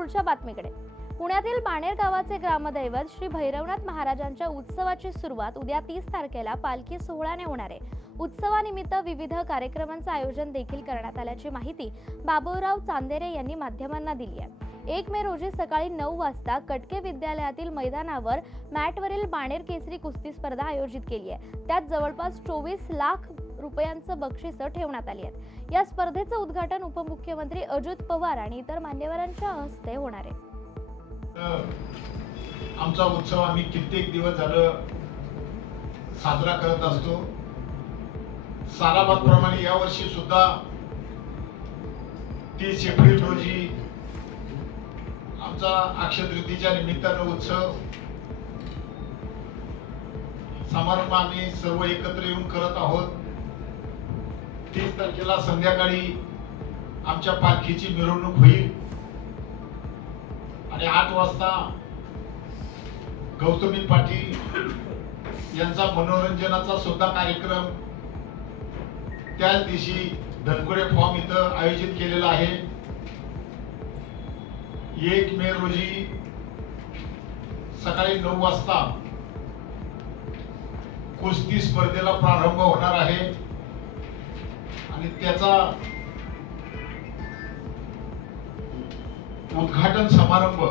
पुढच्या बातमीकडे. पुण्यातील बाणेर गावाचे ग्रामदैवत श्री भैरवनाथ महाराजांच्या उत्सवाची सुरुवात उद्या तीस तारखेला पालखी सोहळ्याने होणार आहे. उत्सवानिमित्त विविध कार्यक्रमांचं आयोजन देखील करण्यात आल्याची माहिती बाबुराव चांदेरे यांनी माध्यमांना दिली आहे. एक मे रोजी सकाळी नऊ वाजता कटके विद्यालयातील मैदानावर मॅटवरील बाणेर केसरी कुस्ती स्पर्धा आयोजित केली आहे. त्यात जवळपास चोवीस लाख रुपयांचं बक्षिसं ठेवण्यात आली आहेत. या स्पर्धेचं उद्घाटन उपमुख्यमंत्री अजित पवार आणि इतर मान्यवरांच्या हस्ते होणार आहे. आमचा उत्सव आम्ही कित्येक दिवस झालं साजरा करत असतो. सालाबादप्रमाणे यावर्षी सुद्धा तीस एप्रिल रोजी आमचा अक्षतृतीच्या निमित्तानं उत्सव समारंभ आम्ही सर्व एकत्र येऊन करत आहोत. तीस तारखेला संध्याकाळी आमच्या पालखीची मिरवणूक होईल. आणि आठ वाजता गौतमी पाटील यांचा मनोरंजनाचा सुद्धा कार्यक्रम त्याच दिवशी धनकुडे फॉर्म इथं आयोजित केलेला आहे. एक मे रोजी सकाळी नऊ वाजता कुस्ती स्पर्धेला प्रारंभ होणार आहे. आणि त्याचा उद्घाटन समारंभ